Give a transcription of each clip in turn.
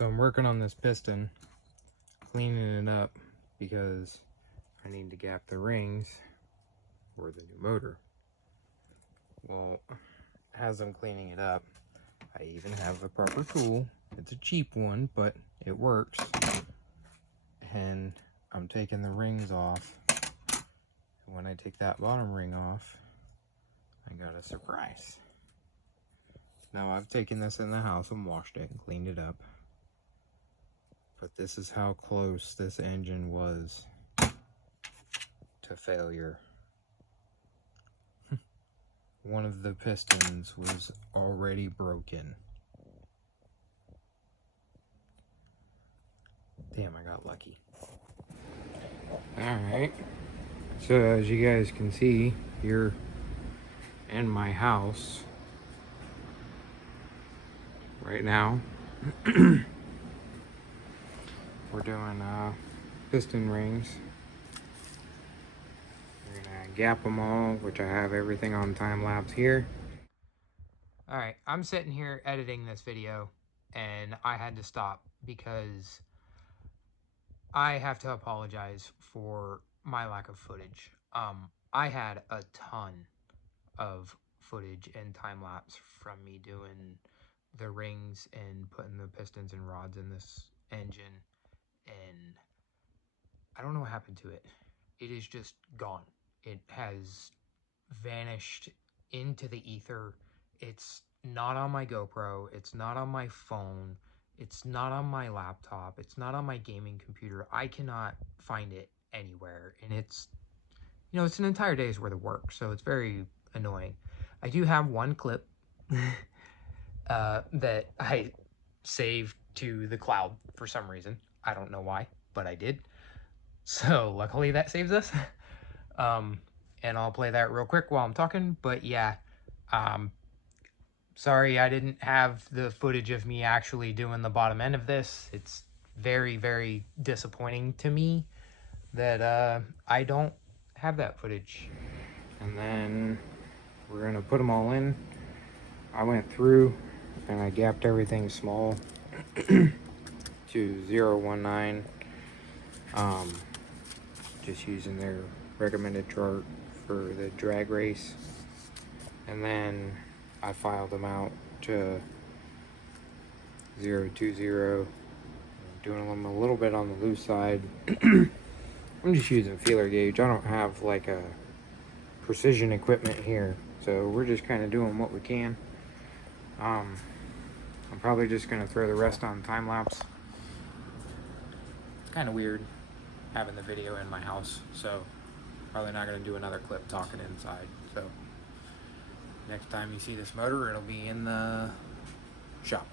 So I'm working on this piston, cleaning it up because I need to gap the rings for the new motor. Well, as I'm cleaning it up, I even have the proper tool. It's a cheap one, but it works. And I'm taking the rings off. When I take that bottom ring off, I got a surprise. Now I've taken this in the house and washed it and cleaned it up. But this is how close this engine was to failure. One of the pistons was already broken. Damn, I got lucky. Alright. So as you guys can see, here in my house right now, we're doing piston rings. We're gonna gap them all, which I have everything on time lapse here. All right, I'm sitting here editing this video and I had to stop because I have to apologize for my lack of footage. I had a ton of footage and time lapse from me doing the rings and putting the pistons and rods in this engine, and I don't know what happened to it. It is just gone. It has vanished into the ether. It's not on my GoPro. It's not on my phone. It's not on my laptop. It's not on my gaming computer. I cannot find it anywhere. And it's, you know, it's an entire day's worth of work. So it's very annoying. I do have one clip that I saved to the cloud for some reason. I don't know why, but I did. So luckily that saves us. And I'll play that real quick while I'm talking. But yeah, sorry I didn't have the footage of me actually doing the bottom end of this. It's very, very disappointing to me that I don't have that footage. And then we're gonna put them all in. I went through and I gapped everything small to 0.19, just using their recommended chart for the drag race. And then I filed them out to 0.20, doing them a little bit on the loose side. I'm just using feeler gauge. I don't have like a precision equipment here, so we're just kind of doing what we can. I'm probably just gonna throw the rest on time lapse. It's kind of weird having the video in my house, so probably not gonna do another clip talking inside. So next time you see this motor, it'll be in the shop.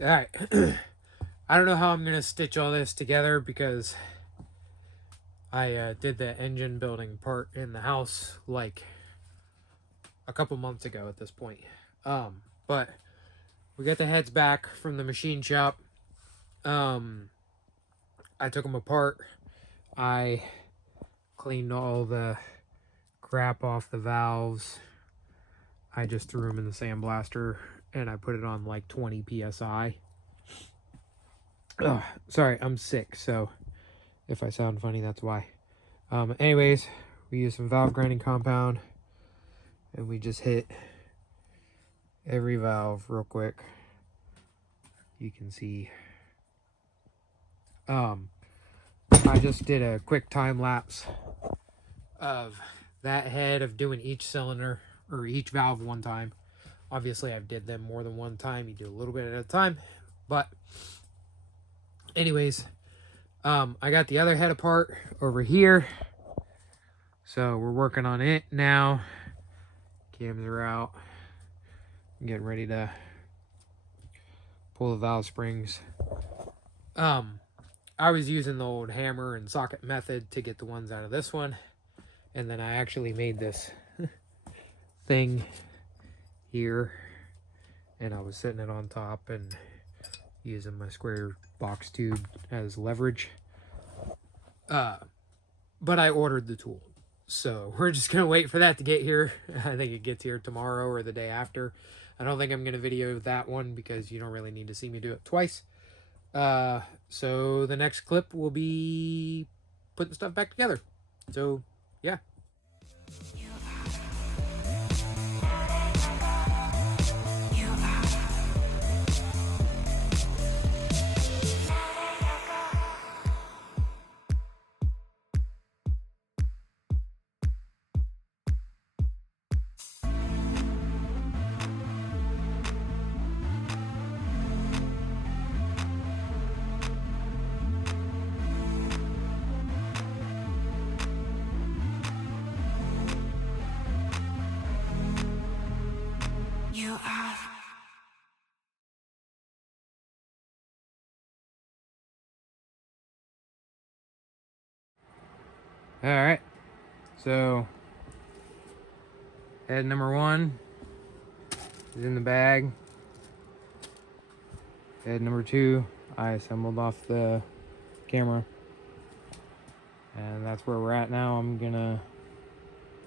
All right. I don't know how I'm going to stitch all this together because I did the engine building part in the house like a couple months ago at this point. But we got the heads back from the machine shop. I took them apart. I cleaned all the crap off the valves. I just threw them in the sandblaster and I put it on like 20 psi. Oh, sorry, I'm sick, so if I sound funny, that's why. Anyways, we used some valve grinding compound and we just hit every valve real quick. You can see. I just did a quick time lapse of that head of doing each cylinder or each valve one time. Obviously, I've did them more than one time. You do a little bit at a time, but anyways, I got the other head apart over here, so we're working on it now. Cams are out. I'm getting ready to pull the valve springs. I was using the old hammer and socket method to get the ones out of this one, and then I actually made this thing here, and I was sitting it on top and using my square box tube as leverage. But I ordered the tool, so we're just gonna wait for that to get here. I think it gets here tomorrow or the day after. I don't think I'm gonna video that one because you don't really need to see me do it twice. So the next clip will be putting stuff back together. So yeah. All right, so head number 1 is in the bag. Head number 2, I assembled off the camera, and that's where we're at now. I'm gonna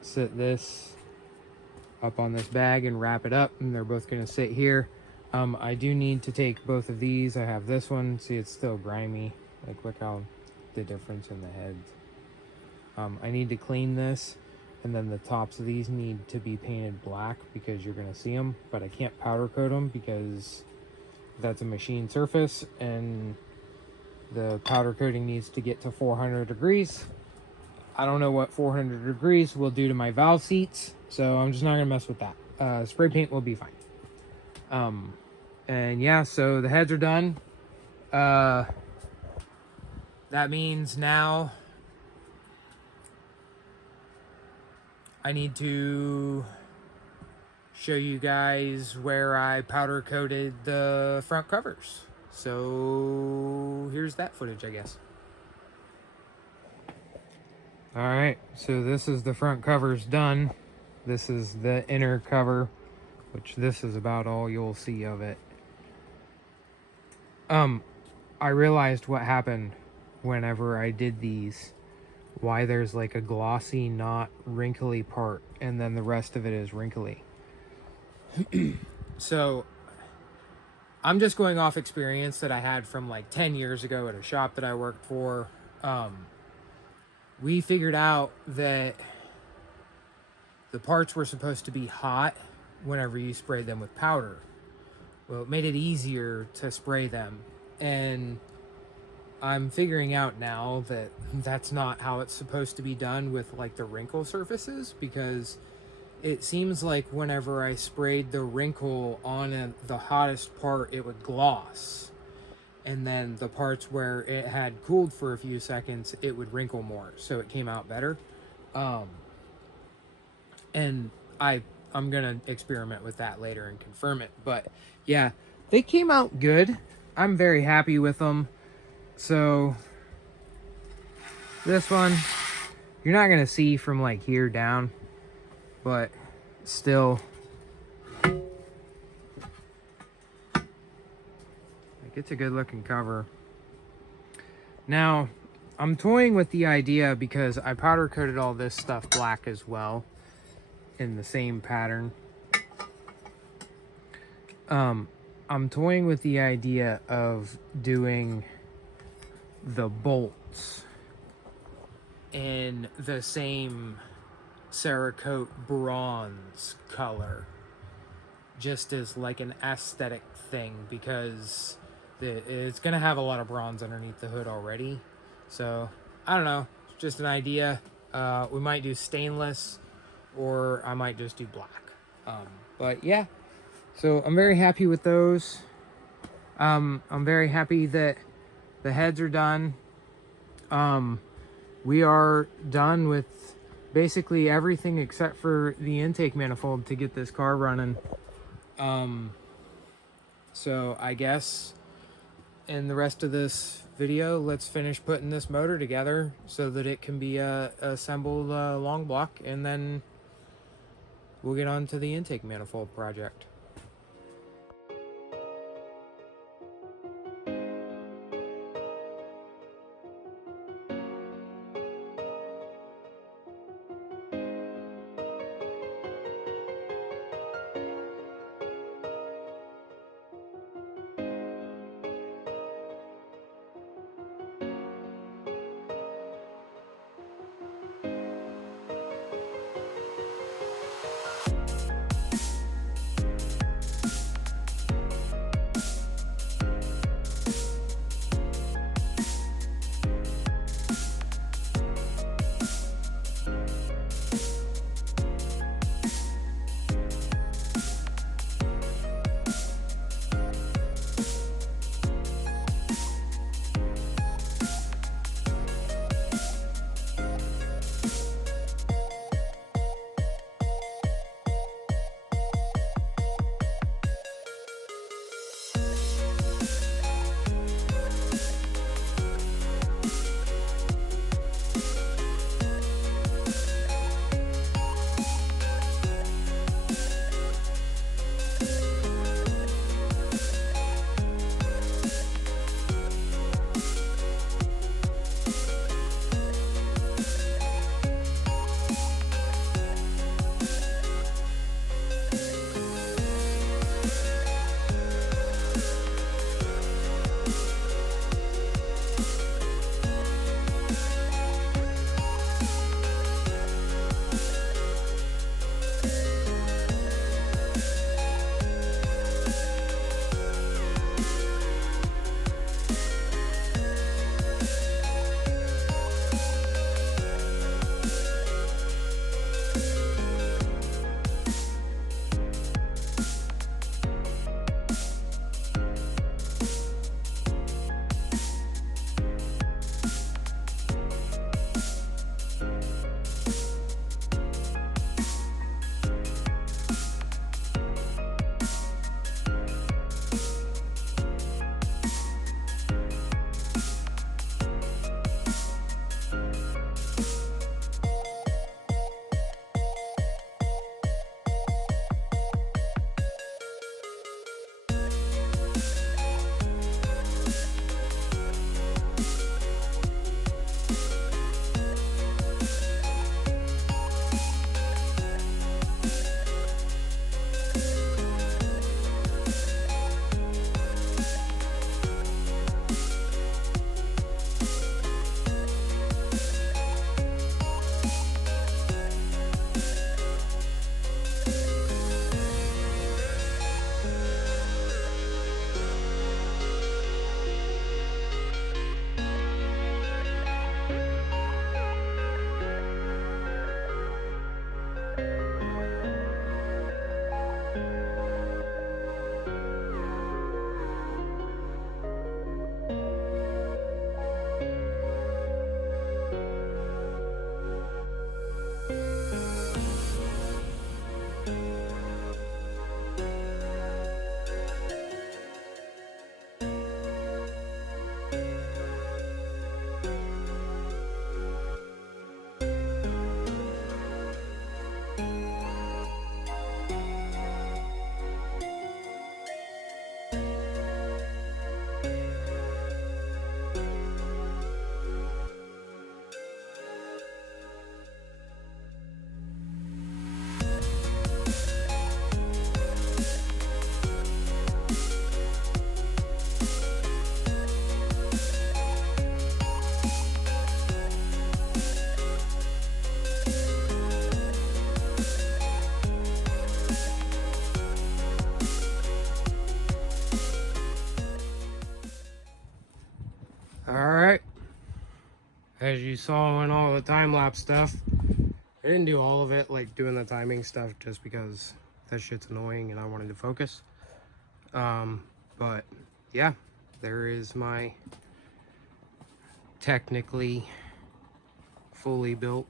sit this up on this bag and wrap it up, and they're both gonna sit here. I do need to take both of these. I have this one. See, it's still grimy. Like, look how the difference in the heads. I need to clean this, and then the tops of these need to be painted black because you're gonna see them, but I can't powder coat them because that's a machine surface, and the powder coating needs to get to 400 degrees. I don't know what 400 degrees will do to my valve seats, so I'm just not gonna mess with that. Spray paint will be fine. And yeah, so the heads are done. That means now I need to show you guys where I powder coated the front covers. So here's that footage, I guess. All right, so this is the front covers done. This is the inner cover, which this is about all you'll see of it. I realized what happened whenever I did these, why there's like a glossy, not wrinkly part, and then the rest of it is wrinkly. So I'm just going off experience that I had from like 10 years ago at a shop that I worked for. We figured out that the parts were supposed to be hot whenever you sprayed them with powder. Well, it made it easier to spray them, and I'm figuring out now that that's not how it's supposed to be done with like the wrinkle surfaces, because it seems like whenever I sprayed the wrinkle on the hottest part, it would gloss, and then the parts where it had cooled for a few seconds, it would wrinkle more, so it came out better. And I'm gonna experiment with that later and confirm it, but yeah, they came out good. I'm very happy with them. So this one, you're not gonna see from like here down, but still, like, it's a good looking cover. Now, I'm toying with the idea because I powder coated all this stuff black as well in the same pattern. I'm toying with the idea of doing the bolts in the same Cerakote bronze color, just as like an aesthetic thing, because it's gonna have a lot of bronze underneath the hood already. So I don't know, just an idea. We might do stainless, or I might just do black. But yeah, so I'm very happy with those. I'm very happy that the heads are done. We are done with basically everything except for the intake manifold to get this car running. So I guess in the rest of this video, let's finish putting this motor together so that it can be assembled long block, and then we'll get on to the intake manifold project. Alright. As you saw in all the time-lapse stuff, I didn't do all of it, like doing the timing stuff, just because that shit's annoying and I wanted to focus. But yeah, there is my technically fully built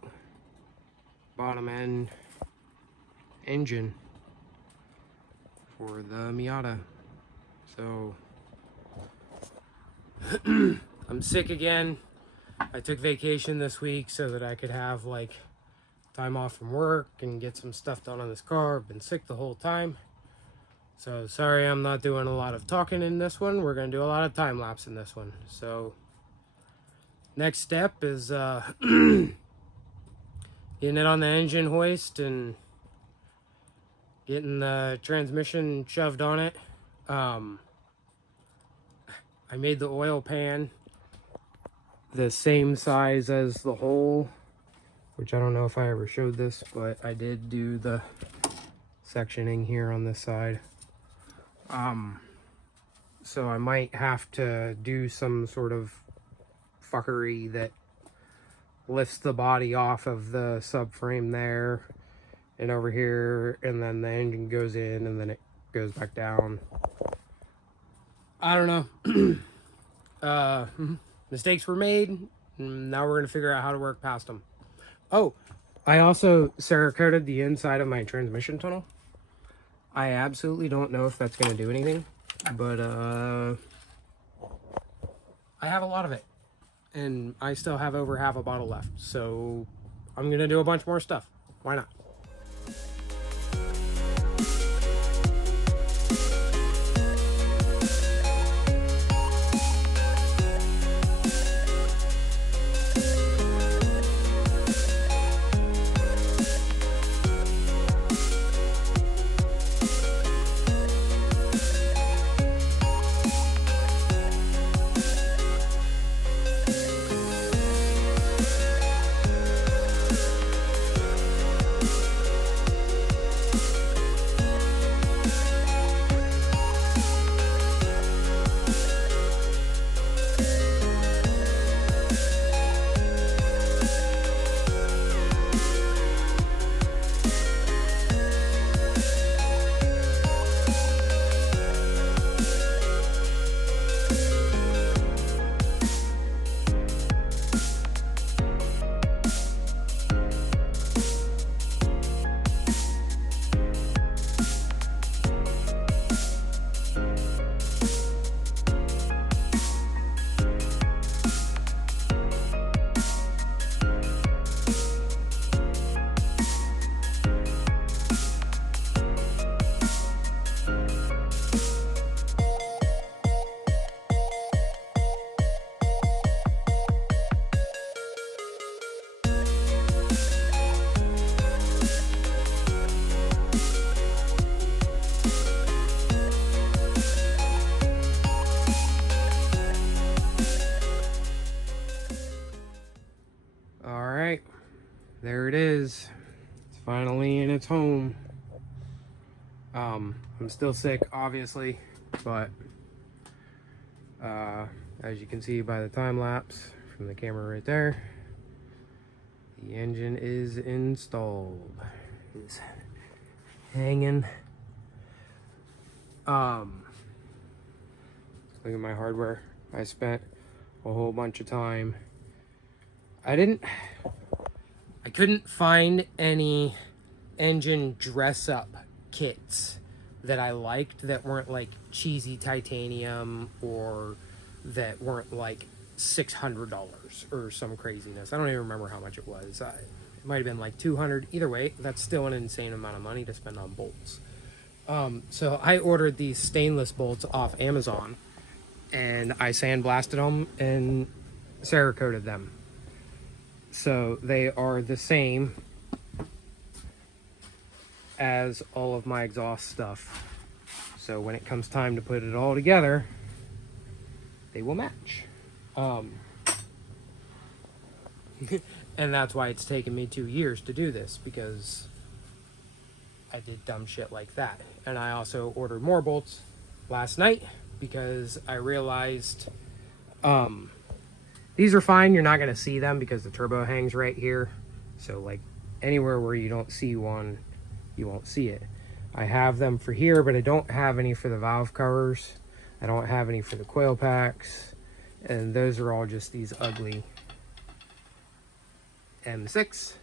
bottom end engine for the Miata. So I'm sick again. I took vacation this week so that I could have like time off from work and get some stuff done on this car. I've been sick the whole time. So sorry I'm not doing a lot of talking in this one. We're going to do a lot of time lapse in this one. So next step is getting it on the engine hoist and getting the transmission shoved on it. I made the oil pan the same size as the hole, which I don't know if I ever showed this, but I did do the sectioning here on this side. So I might have to do some sort of fuckery that lifts the body off of the subframe there and over here, and then the engine goes in and then it goes back down. I don't know. Mistakes were made, and now we're gonna figure out how to work past them. Oh, I also Cerakoted the inside of my transmission tunnel. I absolutely don't know if that's gonna do anything, but I have a lot of it, and I still have over half a bottle left, so I'm gonna do a bunch more stuff. Why not? There it is. It's finally in its home. I'm still sick, obviously, but as you can see by the time lapse from the camera right there, the engine is installed. It's hanging. Look at my hardware. I spent a whole bunch of time. I couldn't find any engine dress-up kits that I liked that weren't like cheesy titanium or that weren't like $600 or some craziness. I don't even remember how much it was. It might have been like $200. Either way, that's still an insane amount of money to spend on bolts. So I ordered these stainless bolts off Amazon, and I sandblasted them and Cerakoted them. So they are the same as all of my exhaust stuff. So when it comes time to put it all together, they will match. And that's why it's taken me 2 years to do this, because I did dumb shit like that. And I also ordered more bolts last night because I realized These are fine. You're not going to see them because the turbo hangs right here. So like anywhere where you don't see one, you won't see it. I have them for here, but I don't have any for the valve covers. I don't have any for the coil packs. And those are all just these ugly M6.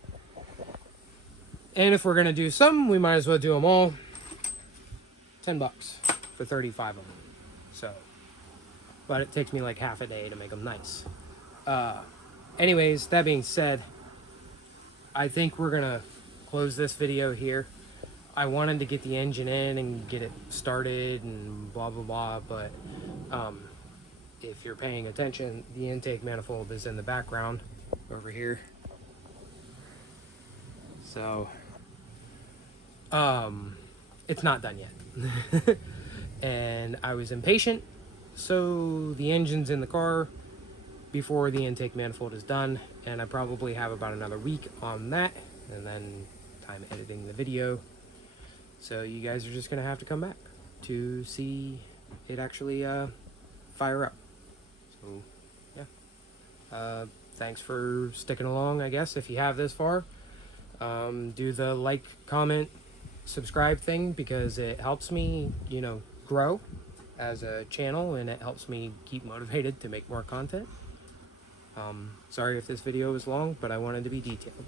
And if we're going to do some, we might as well do them all. $10 for 35 of them. So, but it takes me like half a day to make them nice. Anyways, that being said, I think we're going to close this video here. I wanted to get the engine in and get it started and blah, blah, blah. But if you're paying attention, the intake manifold is in the background over here. So, it's not done yet. And I was impatient, so the engine's in the car before the intake manifold is done, and I probably have about another week on that, and then time editing the video. So you guys are just gonna have to come back to see it actually fire up. So yeah, thanks for sticking along, I guess, if you have this far. Do the like, comment, subscribe thing, because it helps me, you know, grow as a channel, and it helps me keep motivated to make more content. Sorry if this video was long, but I wanted to be detailed.